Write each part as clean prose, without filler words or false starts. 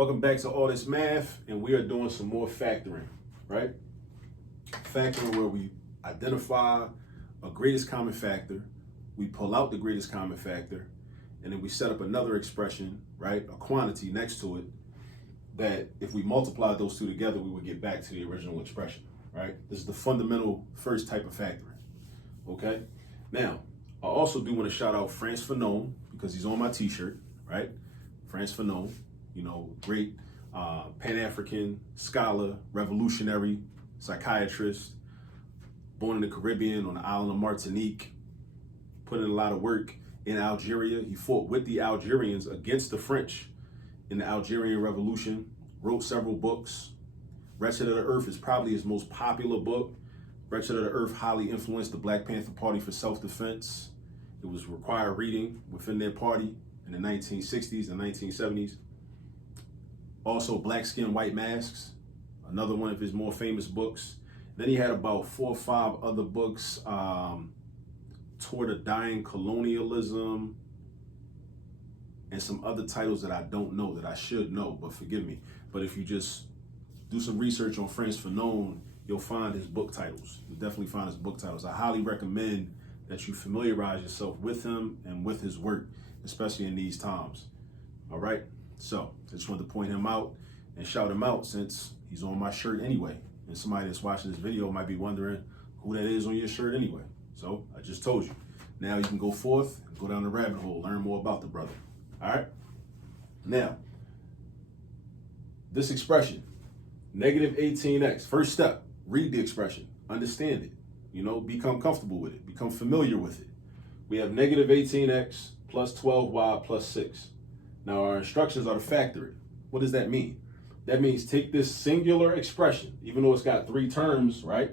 Welcome back to All This Math, and we are doing some more factoring, right? Factoring where we identify a greatest common factor, we pull out the greatest common factor, and then we set up another expression, right? A quantity next to it that if we multiply those two together, we would get back to the original expression, right? This is the fundamental first type of factoring, okay? Now, I also do want to shout out France Fanon because he's on my t-shirt, right? France Fanon, you know, great Pan-African scholar, revolutionary, psychiatrist, born in the Caribbean on the island of Martinique, put in a lot of work in Algeria. He fought with the Algerians against the French in the Algerian Revolution, wrote several books. Wretched of the Earth is probably his most popular book. Wretched of the Earth highly influenced the Black Panther Party for self-defense. It was required reading within their party in the 1960s and 1970s. Also, Black Skin, White Masks, another one of his more famous books. Then he had about 4 or 5 other books, Toward a Dying Colonialism, and some other titles that I don't know, that I should know, but forgive me. But if you just do some research on France Fanon, you'll find his book titles. You'll definitely find his book titles. I highly recommend that you familiarize yourself with him and with his work, especially in these times. All right? So I just wanted to point him out and shout him out since he's on my shirt anyway. And somebody that's watching this video might be wondering who that is on your shirt anyway. So I just told you. Now you can go forth, go down the rabbit hole, learn more about the brother. All right? Now, this expression, negative 18x. First step, read the expression, understand it, you know, become comfortable with it, become familiar with it. We have negative 18x plus 12y plus 6. Now our instructions are to factor it. What does that mean? That means take this singular expression, even though it's got 3 terms, right?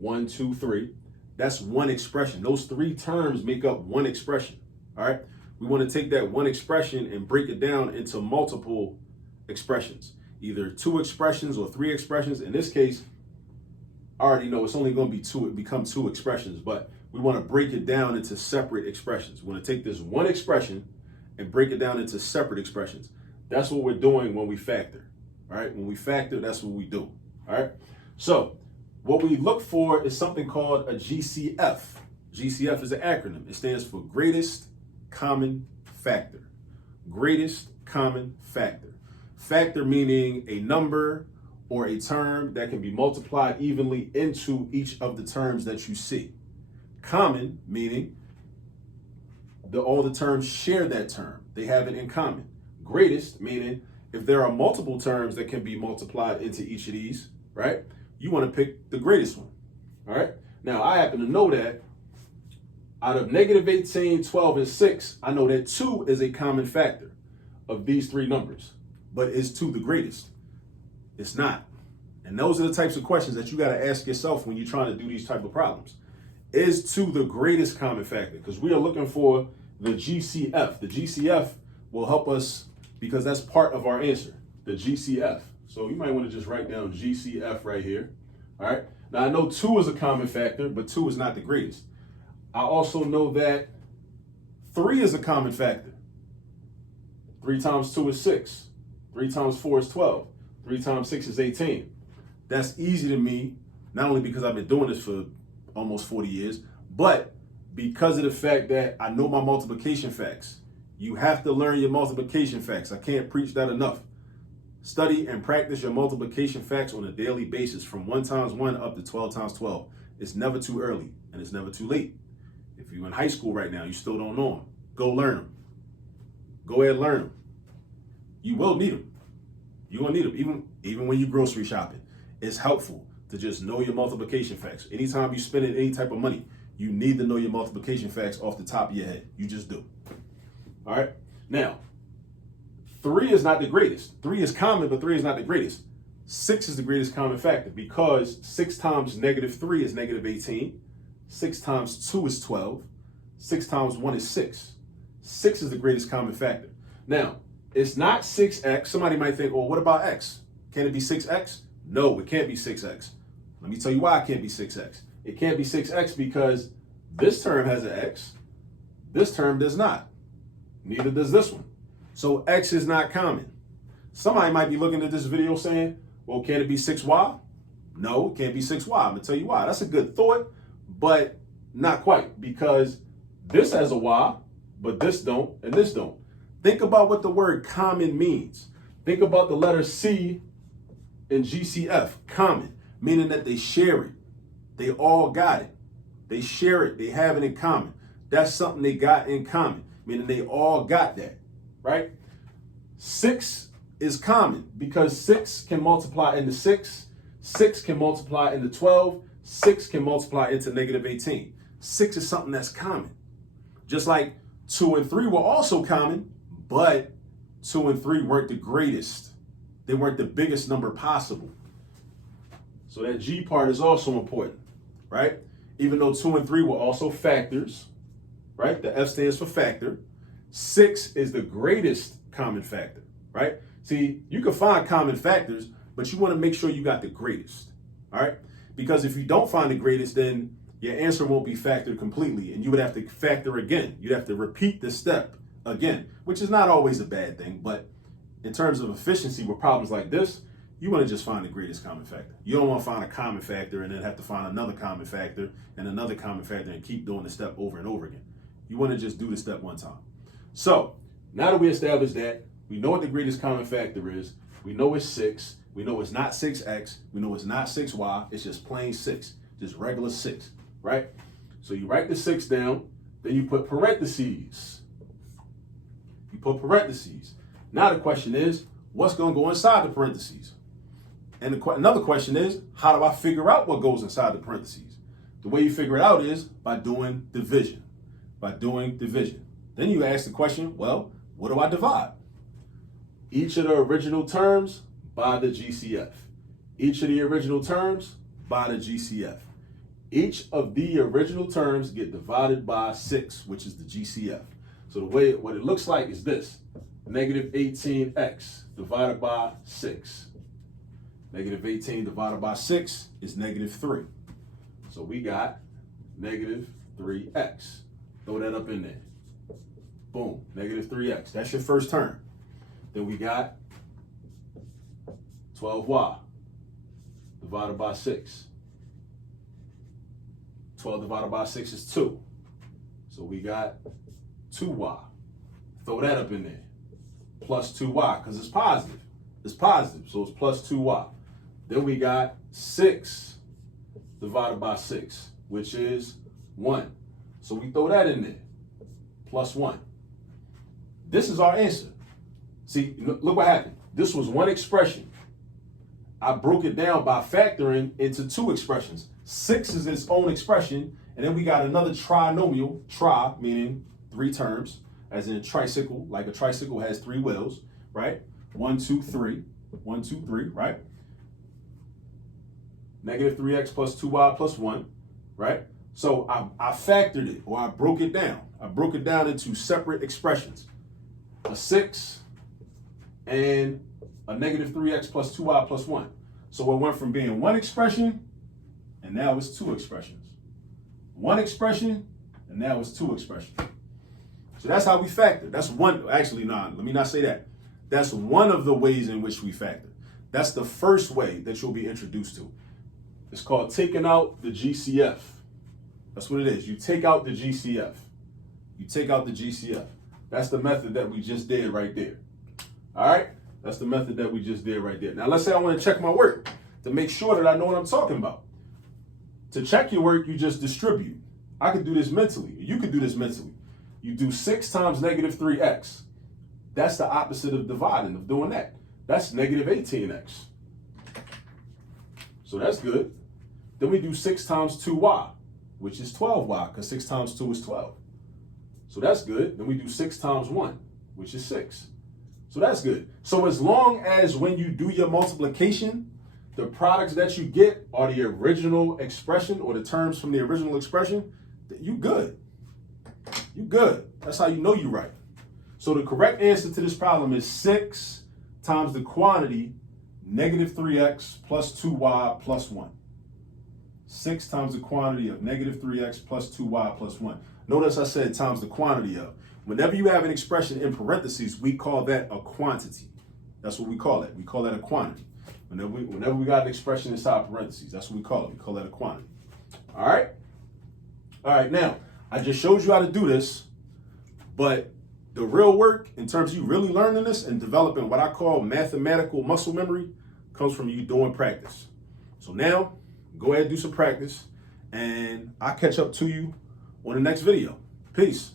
1, 2, 3. That's one expression. Those 3 terms make up one expression, all right? We want to take that one expression and break it down into multiple expressions, either 2 expressions or 3 expressions. In this case, I already know it's only going to be 2, it become 2 expressions, but we want to break it down into separate expressions. We want to take this one expression and break it down into separate expressions. That's what we're doing when we factor, all right? When we factor, that's what we do, all right? So what we look for is something called a GCF. GCF is an acronym. It stands for Greatest Common Factor. Greatest Common Factor. Factor meaning a number or a term that can be multiplied evenly into each of the terms that you see. Common meaning all the terms share that term. They have it in common. Greatest meaning if there are multiple terms that can be multiplied into each of these, right? You want to pick the greatest one, all right? Now, I happen to know that out of negative 18, 12, and 6, I know that 2 is a common factor of these 3 numbers. But is 2 the greatest? It's not. And those are the types of questions that you got to ask yourself when you're trying to do these type of problems. Is 2 the greatest common factor? Because we are looking for the GCF. The GCF will help us because that's part of our answer, the GCF. So you might want to just write down GCF right here. All right. Now I know 2 is a common factor, but 2 is not the greatest. I also know that 3 is a common factor. 3 times 2 is 6. 3 times 4 is 12. 3 times 6 is 18. That's easy to me, not only because I've been doing this for almost 40 years, but because of the fact that I know my multiplication facts. You have to learn your multiplication facts. I can't preach that enough. Study and practice your multiplication facts on a daily basis from 1 times 1 up to 12 times 12. It's never too early and it's never too late. If you're in high school right now, you still don't know them, go learn them. Go ahead and learn them. You will need them. You're going to need them even when you're grocery shopping. It's helpful to just know your multiplication facts. Anytime you spend any type of money, you need to know your multiplication facts off the top of your head. You just do. All right. Now, 3 is not the greatest. 3 is common, but 3 is not the greatest. 6 is the greatest common factor because 6 times negative 3 is negative 18. 6 times 2 is 12. 6 times 1 is 6. 6 is the greatest common factor. Now, it's not 6x. Somebody might think, well, what about x? Can it be 6x? No, it can't be 6x. Let me tell you why it can't be 6x. It can't be 6x because this term has an x. This term does not. Neither does this one. So x is not common. Somebody might be looking at this video saying, well, can it be 6y? No, it can't be 6y. I'm going to tell you why. That's a good thought, but not quite, because this has a y, but this don't, and this don't. Think about what the word common means. Think about the letter C in GCF, common, meaning that they share it. They all got it. They share it. They have it in common. That's something they got in common, meaning they all got that, right? 6 is common because 6 can multiply into 6. 6 can multiply into 12. 6 can multiply into negative 18. 6 is something that's common. Just like 2 and 3 were also common, but 2 and 3 weren't the greatest. They weren't the biggest number possible. So that G part is also important, right? Even though 2 and 3 were also factors, right? The F stands for factor. 6 is the greatest common factor, right? See, you can find common factors, but you want to make sure you got the greatest, all right? Because if you don't find the greatest, then your answer won't be factored completely, and you would have to factor again. You'd have to repeat the step again, which is not always a bad thing, but in terms of efficiency with problems like this, you want to just find the greatest common factor. You don't want to find a common factor and then have to find another common factor and another common factor and keep doing the step over and over again. You want to just do the step one time. So now that we established that, we know what the greatest common factor is. We know it's 6. We know it's not 6x. We know it's not 6y. It's just plain 6, just regular 6, right? So you write the 6 down, then you put parentheses. You put parentheses. Now the question is, what's going to go inside the parentheses? And another question is, how do I figure out what goes inside the parentheses? The way you figure it out is by doing division. By doing division. Then you ask the question, well, what do I divide? Each of the original terms by the GCF. Each of the original terms by the GCF. Each of the original terms get divided by 6, which is the GCF. So what it looks like is this. Negative 18x divided by 6. Negative 18 divided by 6 is negative 3. So we got negative 3x. Throw that up in there. Boom, negative 3x. That's your first term. Then we got 12y divided by 6. 12 divided by 6 is 2. So we got 2y. Throw that up in there. Plus 2y, because it's positive. It's positive, so it's plus 2y. Then we got 6 divided by 6, which is 1. So we throw that in there. Plus 1. This is our answer. See, look what happened. This was one expression. I broke it down by factoring into 2 expressions. 6 is its own expression, and then we got another trinomial, meaning 3 terms, as in tricycle, like a tricycle has 3 wheels, right? 1, 2, 3. 1, 2, 3, right? Negative 3x plus 2y plus 1, right? So I factored it, or I broke it down. I broke it down into separate expressions. A 6 and a negative 3x plus 2y plus 1. So it went from being one expression, and now it's 2 expressions. One expression, and now it's 2 expressions. So that's how we factor. That's one, actually, let me not say that. That's one of the ways in which we factor. That's the first way that you'll be introduced to. It's called taking out the GCF. That's what it is. You take out the GCF. You take out the GCF. That's the method that we just did right there. All right? That's the method that we just did right there. Now, let's say I want to check my work to make sure that I know what I'm talking about. To check your work, you just distribute. I can do this mentally. You can do this mentally. You do 6 times negative 3x. That's the opposite of dividing, of doing that. That's negative 18x. So that's good. Then we do 6 times 2y, which is 12y, because 6 times 2 is 12. So that's good. Then we do 6 times 1, which is 6. So that's good. So as long as when you do your multiplication, the products that you get are the original expression or the terms from the original expression, you good. You good. That's how you know you're right. So the correct answer to this problem is 6 times the quantity, negative 3x plus 2y plus 1. 6 times the quantity of negative 3x plus 2y plus 1. Notice I said times the quantity of. Whenever you have an expression in parentheses, we call that a quantity. That's what we call it. We call that a quantity. Whenever we got an expression inside parentheses, that's what we call it. We call that a quantity. All right? All right, now, I just showed you how to do this, but the real work in terms of you really learning this and developing what I call mathematical muscle memory comes from you doing practice. So now, go ahead and do some practice, and I'll catch up to you on the next video. Peace.